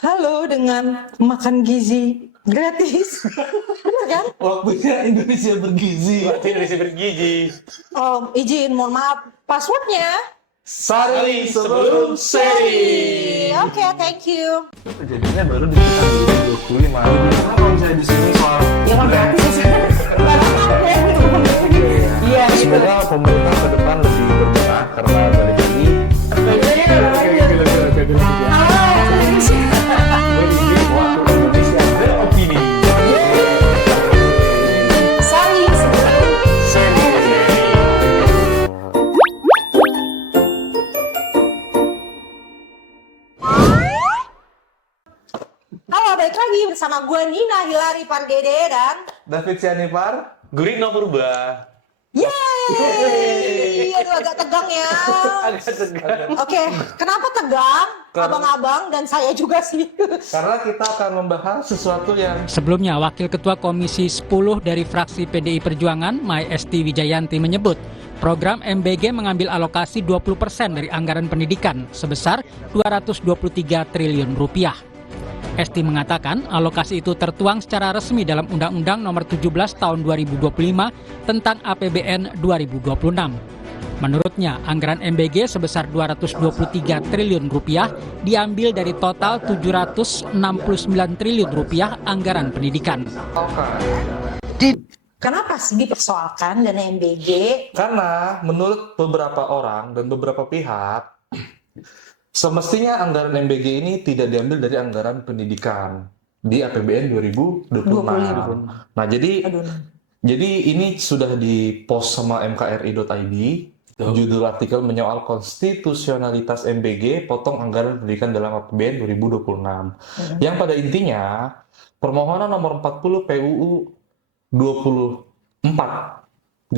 Halo dengan makan gizi gratis. Benar kan? Waktunya Indonesia bergizi. Waktu Indonesia bergizi. Izin, mohon maaf. Passwordnya? Sari sebelum seri. Oke, thank you. Jadinya baru di sekitar 2025. Karena kalau misalnya di sini soal Ya kan gratis. Iya, semoga pemerintah ke depan lebih berbenah karena balik lagi. Bergizi waktu Indonesia beropini. Sari sebelum Seri. Halo, balik lagi bersama gue Nina Hilary Pardede dan David Sianipar. Guritno Purba. yeay! Aduh, agak tegang ya. Agak tegang. Oke, kenapa tegang? Karena- Abang-abang dan saya juga sih. Karena kita akan membahas sesuatu yang Sebelumnya, Wakil Ketua Komisi 10 dari fraksi PDI Perjuangan, Mai Esti Wijayanti menyebut, program MBG mengambil alokasi 20% dari anggaran pendidikan sebesar 223 triliun rupiah. Esti mengatakan alokasi itu tertuang secara resmi dalam Undang-Undang Nomor 17 Tahun 2025 tentang APBN 2026. Menurutnya, anggaran MBG sebesar 223 triliun rupiah diambil dari total 769 triliun rupiah anggaran pendidikan. Kenapa sih dipersoalkan dana MBG? karena menurut beberapa orang dan beberapa pihak semestinya anggaran MBG ini tidak diambil dari anggaran pendidikan di APBN 2026. Nah, Aduh. jadi ini sudah dipost sama mkri.id. Judul artikel menyoal konstitusionalitas MBG, potong anggaran pendidikan dalam APBN 2026. Yang pada intinya, permohonan nomor 40 PUU 24/2026,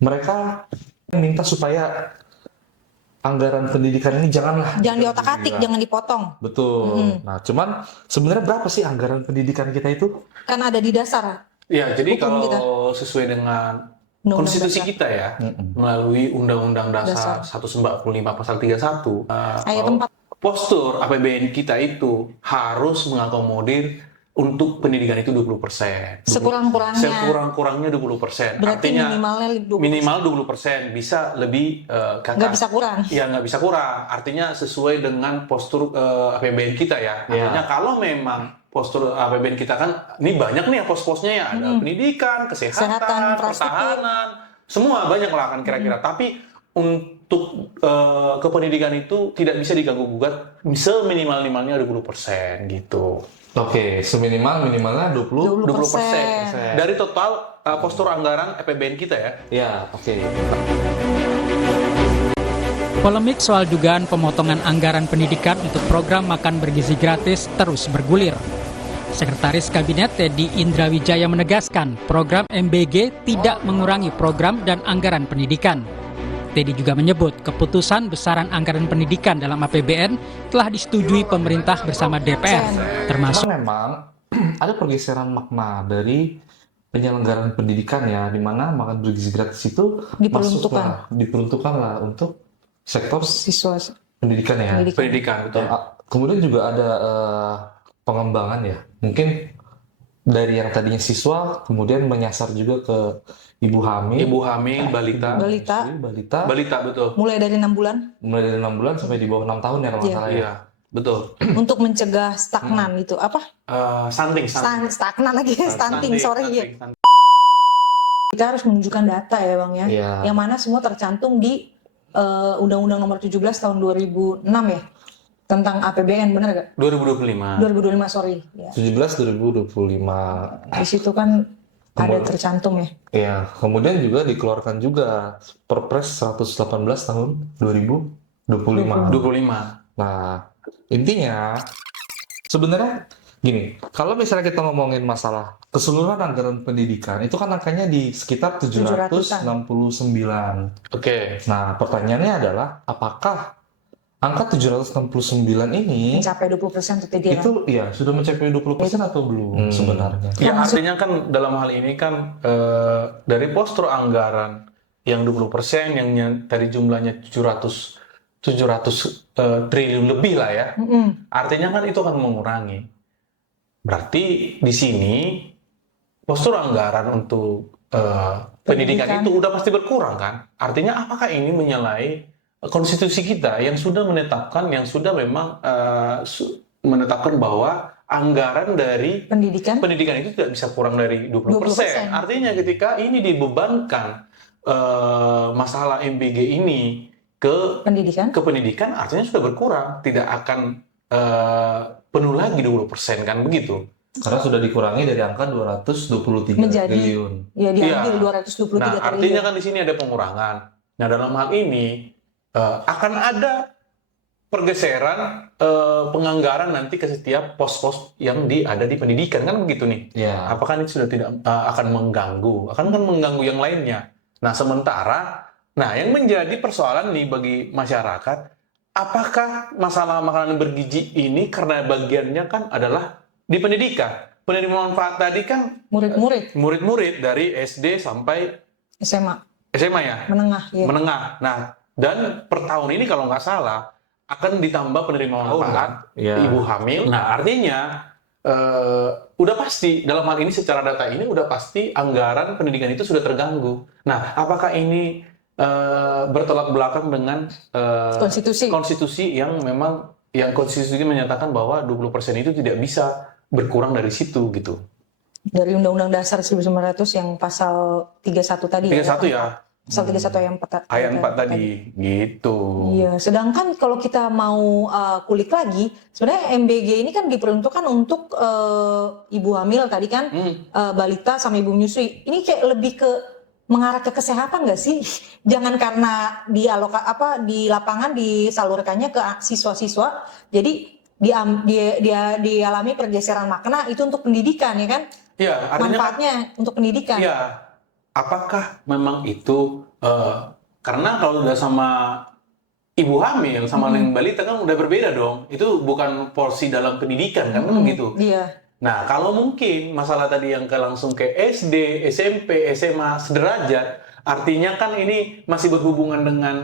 mereka minta supaya anggaran pendidikan ini Jangan jangan diotak-atik, jangan dipotong. Betul. Nah, cuman sebenarnya berapa sih anggaran pendidikan kita itu? Kan ada di dasar. Ya, jadi Hukum kalau kita. sesuai dengan Undang-undang konstitusi dasar. kita ya, melalui Undang-Undang Dasar. Dasar 145 Pasal 31, Ayat 4. postur APBN kita itu harus mengakomodir untuk pendidikan itu 20%. Sekurang-kurangnya. Sekurang-kurangnya 20%. Berarti Artinya minimalnya 20%. minimal 20%, bisa lebih Nggak bisa kurang. Ya nggak bisa kurang. Artinya sesuai dengan postur APBN kita ya. Artinya kalau memang postur APBN kita kan ini banyak nih ya pos-posnya ya. Ada pendidikan, Kesehatan, kesehatan, infrastruktur. pertahanan, semua banyak lah kan kira-kira. Tapi untuk kependidikan itu tidak bisa diganggu gugat seminimal-minimalnya 20% gitu. Oke, seminimal-minimalnya 20. 20% dari total postur anggaran APBN kita ya. Ya, oke. Polemik soal dugaan pemotongan anggaran pendidikan untuk program makan bergizi gratis terus bergulir. Sekretaris Kabinet Teddy Indrawijaya menegaskan program MBG tidak mengurangi program dan anggaran pendidikan. Teddy juga menyebut keputusan besaran anggaran pendidikan dalam APBN telah disetujui pemerintah bersama DPR, termasuk Memang ada pergeseran makna dari penyelenggaraan pendidikan ya, di mana makan bergizi gratis itu diperuntukkan untuk sektor Siswa pendidikan ya. Pendidikan betul. Kemudian juga ada pengembangan ya, mungkin dari yang tadinya siswa kemudian menyasar juga ke ibu hamil, Balita. Balita betul. mulai dari 6 bulan mulai dari 6 bulan sampai di bawah 6 tahun ya kalau nggak salah ya. Iya, betul. untuk mencegah stagnan itu apa? Stunting. Stagnan lagi, stunting, sorry ya. Stunting. Kita harus menunjukkan data ya Bang ya. Iya. Yang mana semua tercantum di Undang-Undang Nomor 17 Tahun 2006 ya. Tentang APBN, benar gak? 2025. 2025, sorry. Ya. 17 2025. Di situ kan ada tercantum ya. Ya, kemudian juga dikeluarkan juga Perpres 118 tahun 2025. 25. Nah, intinya sebenarnya gini, kalau misalnya kita ngomongin masalah keseluruhan anggaran pendidikan, itu kan angkanya di sekitar 769. Oke. Nah, pertanyaannya adalah apakah angka 769 ini Mencapai 20% atau tidak? itu ya sudah mencapai 20% atau belum sebenarnya? Ya artinya kan dalam hal ini kan dari postur anggaran yang 20% yang tadi jumlahnya 769 triliun lebih lah ya. Mm-mm. Artinya kan itu akan mengurangi. Berarti di sini postur anggaran untuk pendidikan itu udah pasti berkurang kan? Artinya apakah ini menyalahi konstitusi kita yang sudah menetapkan, yang sudah memang menetapkan bahwa anggaran dari Pendidikan itu tidak bisa kurang dari 20%. 20%. Artinya ketika ini dibebankan masalah MBG ini ke pendidikan, artinya sudah berkurang, tidak akan penuh lagi 20% kan begitu. Karena sudah dikurangi dari angka 223 menjadi triliun. ya diambil 223 Nah, triliun. artinya kan di sini ada pengurangan. Nah, dalam hal ini akan ada pergeseran penganggaran nanti ke setiap pos-pos yang ada di pendidikan kan begitu nih. Ya. Apakah ini sudah tidak akan mengganggu? Akan mengganggu yang lainnya. Nah, sementara yang menjadi persoalan nih bagi masyarakat, apakah masalah makanan bergizi ini karena bagiannya kan adalah di pendidikan. Penerima manfaat tadi kan murid-murid dari SD sampai SMA ya? menengah ya. Menengah. Nah, dan per tahun ini kalau nggak salah akan ditambah penerima manfaat ibu hamil. Nah, artinya udah pasti dalam hal ini secara data ini udah pasti anggaran pendidikan itu sudah terganggu. Nah, apakah ini bertolak belakang dengan konstitusi yang memang konstitusi menyatakan bahwa 20% itu tidak bisa berkurang dari situ gitu. Dari Undang-Undang Dasar 1900 yang pasal 31 tadi 31 ya. Pasal 31 ayat 4 tadi gitu. Iya, sedangkan kalau kita mau kulik lagi, sebenarnya MBG ini kan diperuntukkan untuk ibu hamil tadi kan, balita sama ibu menyusui. Ini kayak lebih ke mengarah ke kesehatan nggak sih? Jangan karena di lapangan disalurkannya ke siswa-siswa, jadi dialami pergeseran makna itu untuk pendidikan ya kan? Iya, artinya manfaatnya untuk pendidikan. Iya. Apakah memang itu karena kalau udah sama ibu hamil sama dengan balita kan udah berbeda dong. Itu bukan porsi dalam pendidikan kan gitu. Iya. Nah, kalau mungkin masalah tadi yang langsung ke SD, SMP, SMA sederajat, artinya kan ini masih berhubungan dengan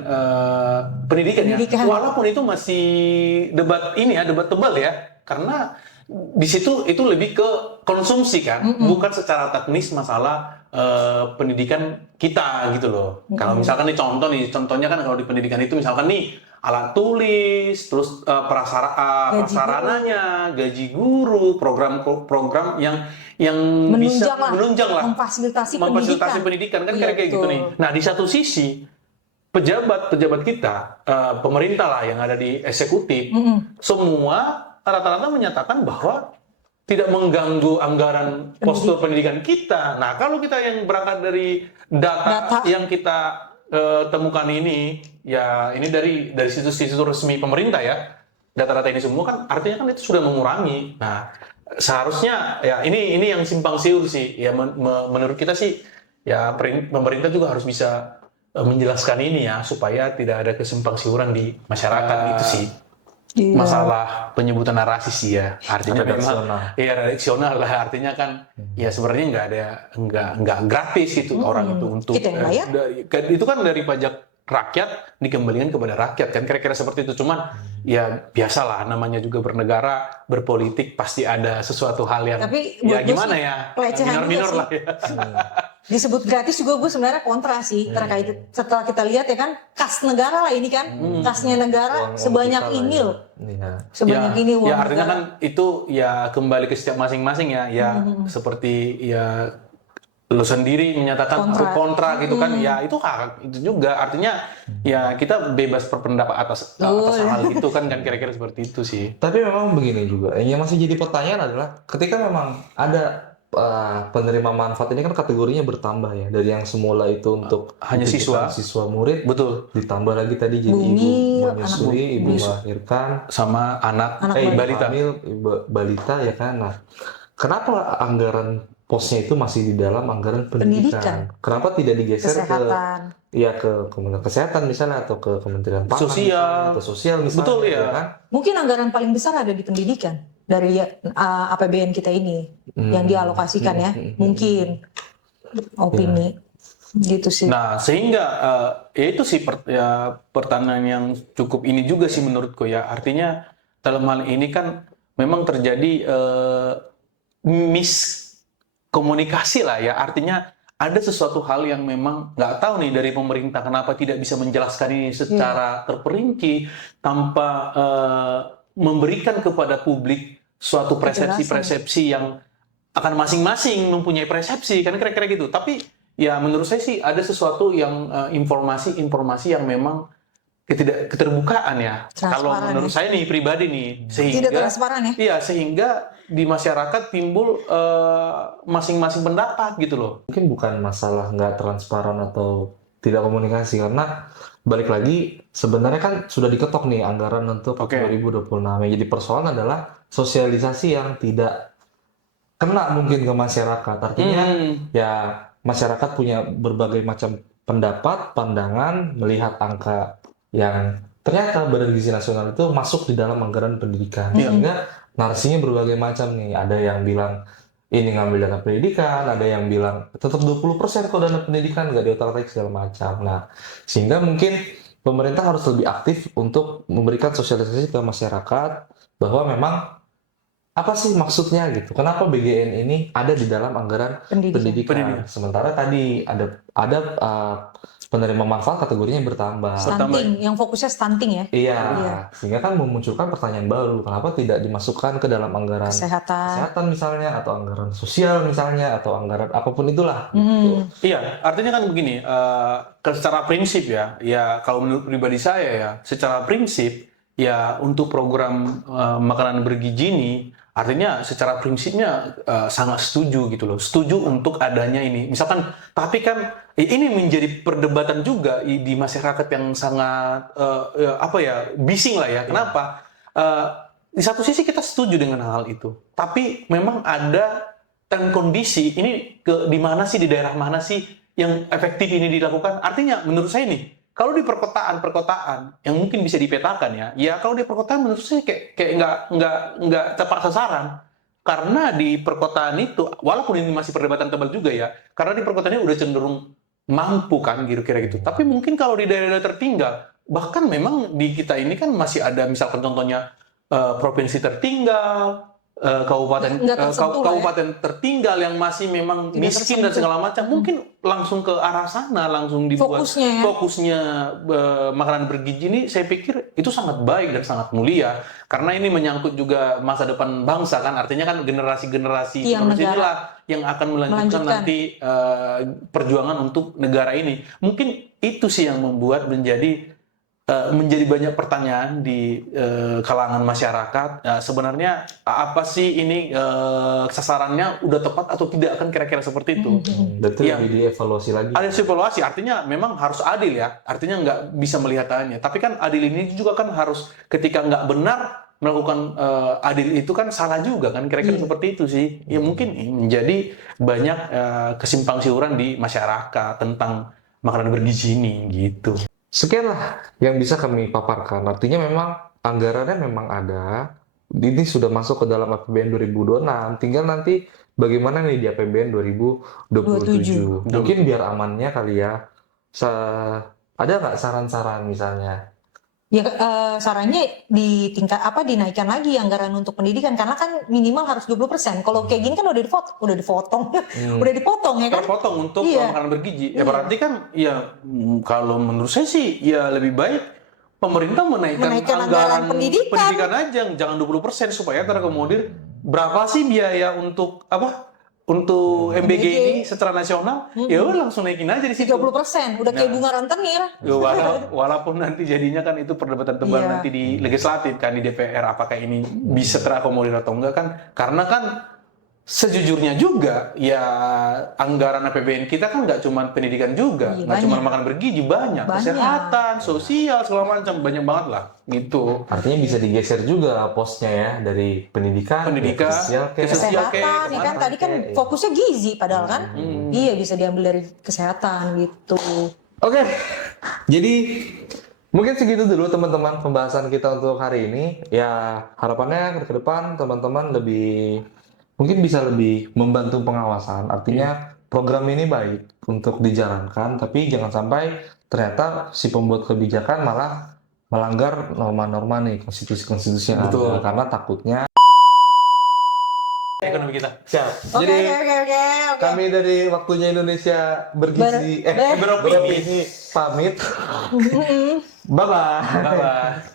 pendidikan ya. Walaupun itu masih debat tebal ya. Karena di situ itu lebih ke konsumsi kan, bukan secara teknis masalah pendidikan kita gitu loh. Kalau misalkan contohnya kan kalau di pendidikan itu misalkan nih alat tulis, terus prasarananya, gaji guru, program yang bisa menunjang lah, memfasilitasi pendidikan kan kayak gitu nih. Nah, di satu sisi pejabat kita, pemerintah lah yang ada di eksekutif, semua rata-rata menyatakan bahwa tidak mengganggu anggaran postur pendidikan kita. Nah, kalau kita yang berangkat dari data yang kita temukan ini, ya ini dari situs-situs resmi pemerintah ya, data-data ini semua kan artinya kan itu sudah mengurangi. Nah, seharusnya ya ini yang simpang siur sih. Ya menurut kita sih ya pemerintah juga harus bisa menjelaskan ini ya supaya tidak ada kesimpang siuran di masyarakat itu sih. Masalah penyebutan narasi sih ya, artinya memang redaksional lah, artinya kan ya sebenarnya nggak gratis itu orang itu untuk itu kan dari pajak rakyat dikembalikan kepada rakyat kan kira-kira seperti itu. Cuman ya biasalah namanya juga bernegara berpolitik pasti ada sesuatu hal yang ya gimana ya minor-minor lah ya. Disebut gratis juga gue sebenarnya kontra sih terkait setelah kita lihat ya kan kas negara lah ini kan kasnya negara sebanyak ini loh ini uang ya artinya negara. Kan itu ya kembali ke setiap masing-masing ya seperti ya lo sendiri menyatakan kontra gitu kan ya itu hak itu juga artinya ya kita bebas berpendapat atas hal itu kan kira-kira seperti itu sih. Tapi memang begini juga yang masih jadi pertanyaan adalah ketika memang ada penerima manfaat ini kan kategorinya bertambah ya dari yang semula itu untuk hanya siswa murid betul ditambah lagi tadi jadi ibu menyusui, ibu melahirkan sama anak balita hamil, balita ya kan. Nah, kenapa anggaran posnya itu masih di dalam anggaran pendidikan? Kenapa tidak digeser ke Kementerian Kesehatan misalnya atau ke Kementerian Pangan Sosial atau Sosial misalnya? Betul ya kan? Mungkin anggaran paling besar ada di pendidikan dari APBN kita ini yang dialokasikan ya mungkin opini. Gitu sih. Nah, sehingga ya itu sih pertanyaan yang cukup ini juga sih menurutku ya. Artinya dalam hal ini kan memang terjadi miskomunikasi lah ya. Artinya ada sesuatu hal yang memang nggak tahu nih dari pemerintah kenapa tidak bisa menjelaskan ini secara terperinci tanpa memberikan kepada publik suatu persepsi-persepsi yang akan masing-masing mempunyai persepsi, kan kira-kira gitu. Tapi ya menurut saya sih ada sesuatu yang informasi-informasi yang memang keterbukaan ya. Kalau menurut saya nih pribadi nih, sehingga tidak transparan ya. Iya, sehingga di masyarakat timbul masing-masing pendapat gitu loh. Mungkin bukan masalah nggak transparan atau tidak komunikasi, karena balik lagi sebenarnya kan sudah diketok nih anggaran untuk 2026. Yang jadi persoalan adalah sosialisasi yang tidak kena mungkin ke masyarakat. Artinya ya masyarakat punya berbagai macam pendapat, pandangan, melihat angka yang ternyata Badan Gizi Nasional itu masuk di dalam anggaran pendidikan. Sehingga narasinya berbagai macam nih. Ada yang bilang ini ngambil dana pendidikan, ada yang bilang tetap 20% kok dana pendidikan, nggak diotak-atik segala macam. Nah, sehingga mungkin pemerintah harus lebih aktif untuk memberikan sosialisasi ke masyarakat bahwa memang apa sih maksudnya gitu? Kenapa BGN ini ada di dalam anggaran pendidikan? Sementara tadi ada penerima manfaat kategorinya bertambah. Stunting, yang fokusnya stunting ya. Iya, sehingga kan memunculkan pertanyaan baru, kenapa tidak dimasukkan ke dalam anggaran kesehatan misalnya, atau anggaran sosial misalnya, atau anggaran apapun itulah. Gitu. Iya, artinya kan begini, secara prinsip ya kalau menurut pribadi saya ya, secara prinsip ya untuk program makanan bergizi ini, artinya secara prinsipnya sangat setuju gitu loh, setuju untuk adanya ini. Misalkan, tapi kan ini menjadi perdebatan juga di masyarakat yang sangat bising lah ya. Kenapa? Di satu sisi kita setuju dengan hal itu, tapi memang ada kondisi ini di mana sih, di daerah mana sih yang efektif ini dilakukan. Artinya menurut saya nih, kalau di perkotaan yang mungkin bisa dipetakan ya kalau di perkotaan menurut saya kayak nggak tepat sasaran. Karena di perkotaan itu, walaupun ini masih perdebatan tebal juga ya, karena di perkotaan ini udah cenderung mampu kan kira-kira gitu. Tapi mungkin kalau di daerah-daerah tertinggal, bahkan memang di kita ini kan masih ada misalkan contohnya provinsi tertinggal, kabupaten tertinggal yang masih memang tidak miskin dan segala macam, mungkin langsung ke arah sana, langsung dibuat fokusnya makanan bergizi ini. Saya pikir itu sangat baik dan sangat mulia, karena ini menyangkut juga masa depan bangsa kan. Artinya kan generasi-generasi inilah yang akan melanjutkan nanti perjuangan untuk negara ini. Mungkin itu sih yang membuat menjadi banyak pertanyaan di kalangan masyarakat. Sebenarnya apa sih ini sasarannya udah tepat atau tidak, kan kira-kira seperti itu. Betul, lebih dievaluasi lagi. Ada evaluasi, artinya memang harus adil ya. Artinya nggak bisa melihatannya. Tapi kan adil ini juga kan harus ketika nggak benar melakukan adil itu kan salah juga kan, kira-kira seperti itu sih. Ya mungkin menjadi banyak kesimpang siuran di masyarakat tentang makanan bergizi ini gitu. Sekianlah yang bisa kami paparkan. Artinya memang anggarannya memang ada. Ini sudah masuk ke dalam APBN 2026. Tinggal nanti bagaimana nih di APBN 2027. Mungkin biar amannya kali ya. Ada nggak saran-saran misalnya? Ya sarannya dinaikkan lagi anggaran untuk pendidikan, karena kan minimal harus 20%. Kalau kayak gini kan udah dipotong ya kan? Terpotong untuk makanan bergizi. Ya berarti kan ya kalau menurut saya sih ya lebih baik pemerintah menaikkan anggaran pendidikan aja, jangan 20% supaya terakomodir. Berapa sih biaya untuk untuk MBG ini secara nasional, ya udah langsung naikin aja di situ. 30%, udah kayak bunga rentenir. Walaupun nanti jadinya kan itu perdebatan tebal nanti di legislatif kan, di DPR, apakah ini bisa terakomodir atau enggak kan? Karena kan sejujurnya juga ya anggaran APBN kita kan nggak cuma pendidikan juga, nggak cuma makan bergizi, banyak kesehatan, sosial, segala macam, banyak banget lah gitu. Artinya bisa digeser juga posnya ya, dari pendidikan ke kesehatan ya kan. Tadi kan fokusnya gizi padahal kan. Iya, bisa diambil dari kesehatan gitu. Oke. Jadi mungkin segitu dulu teman-teman pembahasan kita untuk hari ini. Ya harapannya ke depan teman-teman mungkin bisa lebih membantu pengawasan. Artinya program ini baik, untuk dijalankan, tapi jangan sampai ternyata si pembuat kebijakan malah melanggar norma-norma nih konstitusi-konstitusi yang Betul. ada, karena takutnya Ekonomi kita. siap. Oke, Jadi oke. kami dari Waktunya Indonesia Bergizi beropini pamit. Bye bye. Bye-bye.